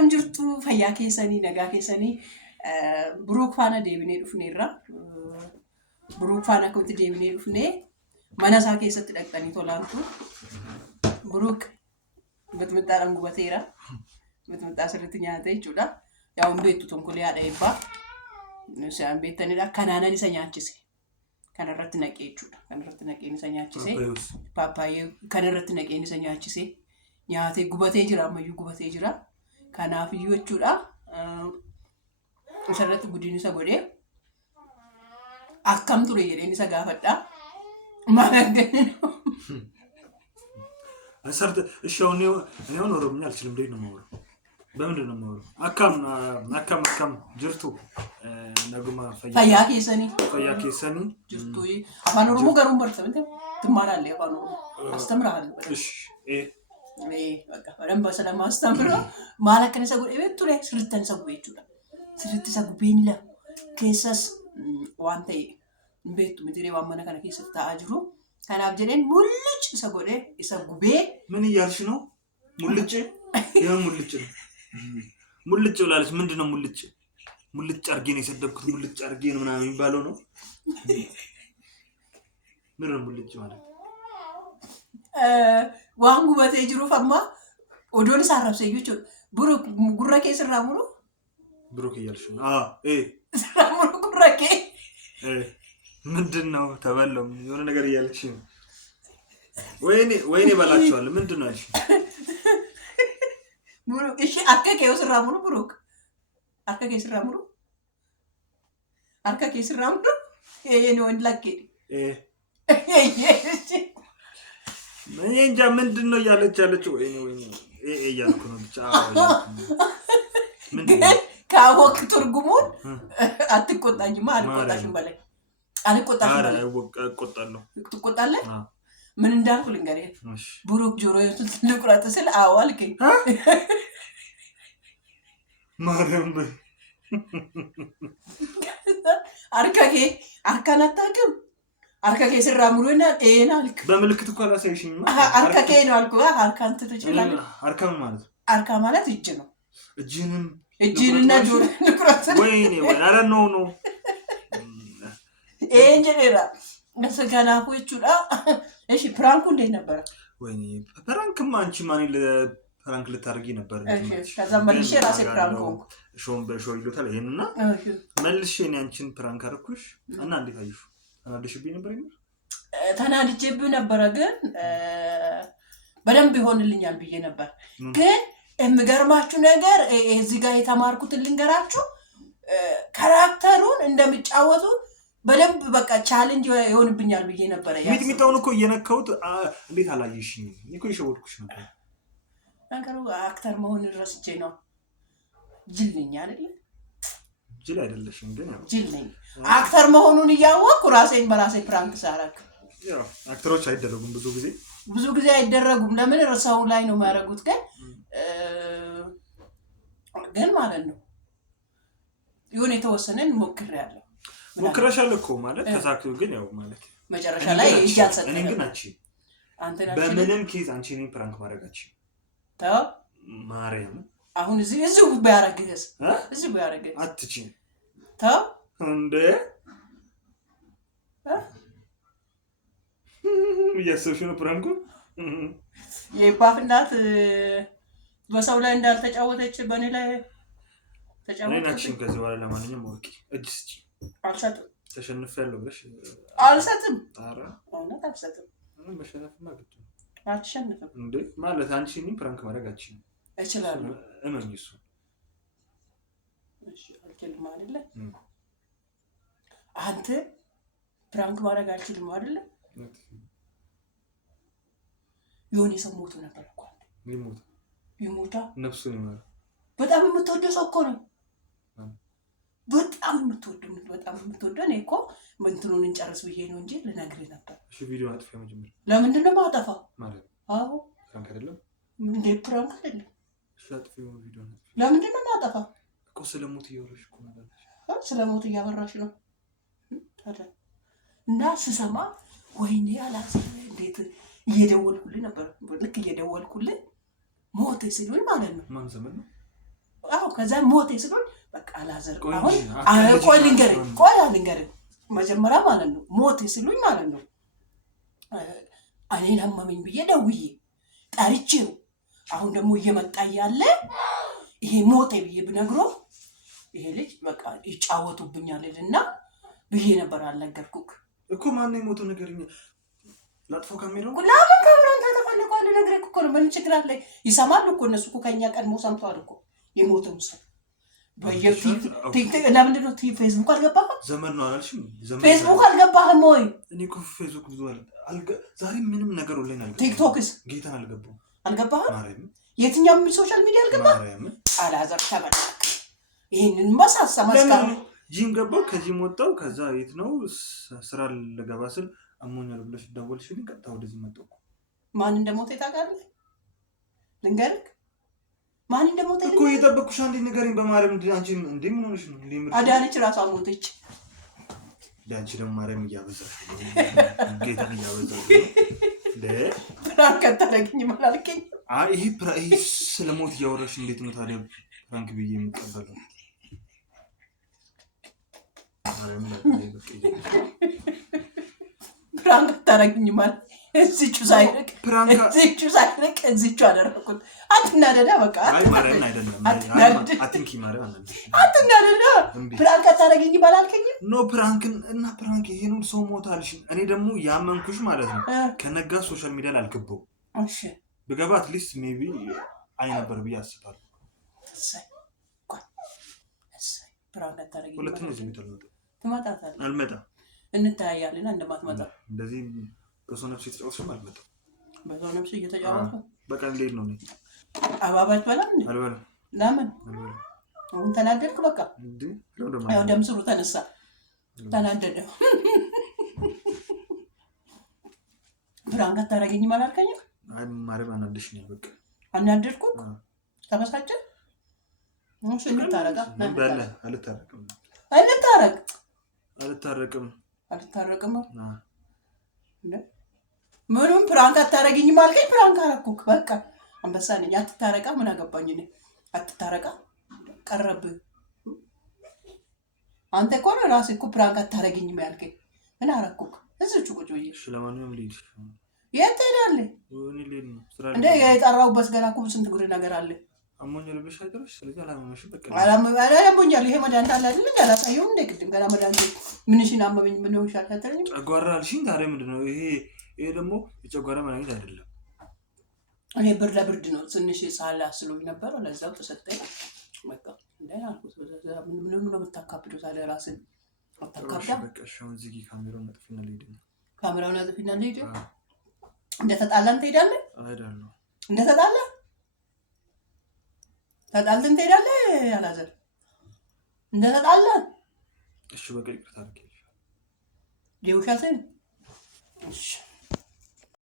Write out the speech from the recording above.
akkam jirtu fayyaa keessanii nagaa keessanii buruuk faana deebinee dhufneerra buruuk faana akkamitti deebinee dhufnee mana isaa keessatti dhaqxanii tolaantu buruuk mixmixaadhaan gubateera mixmixaa sirriitti nyaata jechuudha yaa beektu tonkolee haadha eebbaa isaan beektanidha kanaanan isa nyaachise kanarratti naqee jechuudha kanarratti naqeen isa nyaachise paappaayee kanarratti naqeen isa nyaachise nyaatee gubatee jira ammayyuu gubatee jira kanaaf iyyuu jechuudha isarratti gudiin isa godhee akkam ture jedheen isa gaafadha maal argannoo አሰርተ እሺው ነው ኦሮምኛ አልችልም ደይ ነው ማለት በምንድን ነው ማለት አካም ጅርቱ ነጉማ ፈያ ኬሰኒ ጅርቱ አፋን ኦሮሞ ጋር ወርተም ትማራለህ አፋን ኦሮሞ አስተምራለሁ እሺ በቃ በደንብ ስለማስተምራ ማለከነ ሰው እቤቱ ላይ ስርተን ሰው ይችላል ስርት ሰው ቢንለ ከሰስ ዋንተ ቤቱ ምድሬ ዋመነ ከነ ከሰታ አጅሩ ከናብ ጀነን ሙልጭ ሰጎዴ ይሰጉቤ ምን ይያልሽ ነው ሙልጭ ሙልጭ ብላለች ምንድነው ሙልጭ አርጌ ነው የሰደብኩት ሙልጭ አርጌ ነው ምናምን የሚባለው ነው ምንድነው ሙልጭ ማለት ዋንጉ በተጅሩ ፈማ ኦዶን ሳራብሰ ይቹ ብሩክ ጉራኬ ስራሙሩ ብሩክ ይያልሽ ነው ስራሙሩ ጉራኬ ምንድነው ተበለው የሆነ ነገር ይያልሽ ነው ወይኔ ባላችኋል ምንድነው እሺ ብሩክ እሺ አከከው ስራሙሩ ብሩክ አከከው ስራሙሩ የኔ ወንድ ላኬ እኔ እንጃ ምንድነው ያለችው ወይኔ እያልኩ ነው ብቻ ምንድነው ካወቅ ትርጉሙን አትቆጣኝማ አልቆጣሽም በላይ እቆጣለሁ ትቆጣለህ ምን እንዳልኩ ልንገርህ ብሩክ ጆሮዬን ልቁረጥ ስል አዎ አልከኝ ማርያም አርካናታክም አርካኬ ስራሙሩና ኤናልክ በመልክት እኮ አላሳይሽኝ አርካኬ ነው አልኩ አርካንተ ትችላለህ አርካም ማለት አርካ ማለት እጅ ነው እጅንና ጆሮዬን ልቁረጥ ወይኔ አረ ነው እንጀራ መስጋናፉ ይቹዳ እሺ ፕራንኩ እንዴት ነበር ወይኔ ፕራንክማ አንቺ ማን ፕራንክ ልታርጊ ነበር እሺ ከዛ መልሼ ራሴ ፕራንኩ ሾም በሾይ ይሉታል ይሄንና መልሼ እኔ አንቺን ፕራንክ አርኩሽ እና እንዴት አየሽ ተናድሽብኝ ነበር ይመር ተናድጄብህ ነበር ግን በደንብ ይሆንልኛል ብዬ ነበር ግን የምገርማችሁ ነገር እዚህ ጋር የተማርኩት ልንገራችሁ ካራክተሩን እንደምጫወቱ በደንብ በቃ ቻሌንጅ ይሆንብኛል ብዬ ነበር ሚጥሚጣውን እኮ እየነካውት እንዴት አላየሽኝ እኮ ይሸወድኩሽ ነበር አንከሩ አክተር መሆን ረስቼ ነው ጅል ነኝ አይደል ጅል አይደለሽም ግን ያው ጅል ነኝ አክተር መሆኑን እያወቅኩ ራሴን በራሴ ፕራንክ ሳረክ ያው አክተሮች አይደረጉም ብዙ ጊዜ አይደረጉም ለምን ራሳው ላይ ነው የሚያደርጉት ግን ማለት ነው ይሁን የተወሰነን ሞክረሻል እኮ ማለት ተሳክቶ ግን ያው ማለት መጨረሻ ላይ ይያልሰጠ እኔ ግን አንቺ በምንም ኬዝ አንቺ ነኝ ፕራንክ ማድረጋች ታው ማርያም አሁን እዚህ ባያረግስ አትቺ ታው እንዴ ያሰብሽ ነው ፕራንኩ የባፍናት በሰው ላይ እንዳልተጫወተች በኔ ላይ ተጫወተች እኔናችን ከዚህ በኋላ ለማንኛውም ወርቂ እጅስጪ አልሰጥም ተሸንፈያለሁ ብለሽ አልሰጥም ኧረ እውነት አልሰጥም ምንም መሸነፍማ ግድ ነው አትሸንፍም እንዴ ማለት አንቺ እኔን ፕራንክ ማድረጋችን እችላለሁ እመኝ እሱ እሺ አልችልም አይደለ አንተ ፕራንክ ማድረግ አልችልም አይደለ የሆነ ሰው ሞቶ ነበር እኮ ይሞታ ነፍሱን ይማር በጣም የምትወደው ሰው እኮ ነው በጣም የምትወደው እኔ እኮ እንትኑን እንጨርስ ብዬ ነው እንጂ ልነግርህ ነበር እሺ ቪዲዮ አጥፋ መጀመሪያ ለምንድን ነው የማጠፋው ማለት አዎ ፕራንክ አይደለም እንዴ ፕራንክ አይደለም እሺ አጥፋ ቪዲዮ ለምንድን ነው የማጠፋው እኮ ስለሞት እያወራሽ እኮ ነው ስለሞት እያወራሽ ነው ታዲያ እና ስሰማ ወይኔ አላስ እንዴት እየደወልኩልህ ነበር ልክ እየደወልኩልህ ሞት ሲሉኝ ማለት ነው ማን ዘመን ነው አዎ ከዛ ሞቴ ስሉኝ በቃ አላዘር አሁን ቆይ ልንገርህ መጀመሪያ ማለት ነው ሞቴ ስሉኝ ማለት ነው እኔን አመመኝ ብዬ ደውዬ ጠርቼው አሁን ደግሞ እየመጣ እያለ ይሄ ሞቴ ብዬ ብነግረው ይሄ ልጅ በቃ ይጫወቱብኛል እና ብዬ ነበር አልነገርኩክ እኮ ማን ነው የሞተው ነገርኛ ላጥፎ ካሜራው ለምን ካሜራውን ተተፈልቆ ልነግርህ እኮ ነው ምን ችግር አለ ይሰማሉ እኮ እነሱ እኮ ከኛ ቀድሞ ሰምተዋል እኮ የሞተው ሰው ቲክቶክ ለምንድን ነው ፌስቡክ አልገባህም ዘመን ነው አላልሽም ፌስቡክ አልገባህም ወይ እኔ እኮ ፌስቡክ ብዙ ዛሬ ምንም ነገር ወለኝ አልገባም ቲክቶክስ ጌታን አልገባህም ማርያም የትኛውም ሶሻል ሚዲያ አልገባህም ማርያም አላዘር ተበላክ ይሄንን ማሳሰማስካ ጂም ገባው ከጂም ወጣው ከዛ የት ነው ስራ ለገባ ስል አሞኛል ብለሽ ደወልሽልኝ ቀጥታ ወደዚህ መጣሁ ማን እንደሞተ ታውቃለህ ልንገርክ ማን እንደሞተ እኮ የጠበቅኩሽ አንዴ ንገሪኝ በማርያም አንቺ እንዴ ምን ሆነሽ ነው አዳነች ራሷ ሞተች ዳንቺ ደግሞ ማርያም እያበዛሽ ጌታን እያበዛሽ ፍራንክ አታረግኝ ማላልከኝ ይሄ ስለሞት እያወራሽ እንዴት ነው ታዲያ ፍራንክ ብዬ የምቀበለው ፍራንክ አታረግኝ ማለት እዚቹ ሳይርቅ እዚቹ አደረኩት አትናደዳ በቃ አይ ማርያም አይደለም አትንኪ ማርያም አትናደዳ ፍራንክ አታረግኝ ባላልከኝ ኖ ፕራንክን እና ፕራንክ ይሄ ነው ሰው ሞታልሽ እኔ ደግሞ ያመንኩሽ ማለት ነው ከነጋ ሶሻል ሚዲያ ላይ አልገባው እሺ በገባ አትሊስት ሜቢ አይ ነበር ብዬ አስባለሁ ፍራንክ አታረግኝ ሁለተኛ ዝም ይተልመጣ ትመጣታለህ አልመጣም እንታያያለን እንደማትመጣ እንደዚህ በሰው ነፍስ እየተጫወትሽ ማለት ነው በሰው ነፍስ እየተጫወትኩ በቃ እንዴት ነው አባባች በላም እንዴ አልበላም ለምን አሁን ተናደድክ በቃ እንዴ ያው ደም ስሩ ተነሳ ተናደደ ፍራንክ አታረግኝ ማላልከኝ አይ ማርያም አናደሽ ነው በቃ አናደድኩ ተበሳጨ ሙሽ እንታረጋ በለ አልታረቅም አልታረቅም ምንም ፕራንክ አታረግኝ ማልከኝ ፕራንክ አረኩክ በቃ አንበሳ ነኝ አትታረቃ ምን አገባኝ እኔ አትታረቃ ቀረብ አንተ እኮ ነው ራስህ እኮ ፕራንክ አታረግኝ ማልከኝ ምን አረኩክ እዚቹ ቁጭ ብዬ እሺ ለማንኛውም ልሂድ የት ትሄዳለህ እኔ ልሂድ ነው ስራ እንደ የጠራሁበት ገና እኮ ስንት ጉድ ነገር አለ አሞኛል ብለሽ አይደረሽ ስለዚህ አላመመሽ በቃ አላመኛል ይሄ መድኃኒት አለ አይደል ያላሳየው እንደ ቅድም ገና መድኃኒት ምንሽን አመመኝ ምን ነው ይሻላልኝ ጨጓራ አልሽኝ ታዲያ ምንድነው ይሄ ደግሞ የጨጓራ መድኃኒት አይደለም እኔ ብርድ ነው ትንሽ ሳላ ስለሆነ ነበር ለዛው ተሰጠኝ በቃ እንዴ አልኩት ምን ነው የምታካብደው ታዲያ ራስን አታካብዳ በቃ ሻውን ዝጊ ካሜራውን አጥፊና ልሂድ ካሜራውን አጥፊና ልሂድ እንደተጣላን ትሄዳለህ አይደለም እንደተጣላን ተጣልተን ትሄዳለህ ያላዘር እንደተጣላን እሺ በቃ ይቅርታ አድርጌልሽ የውሻትን እሺ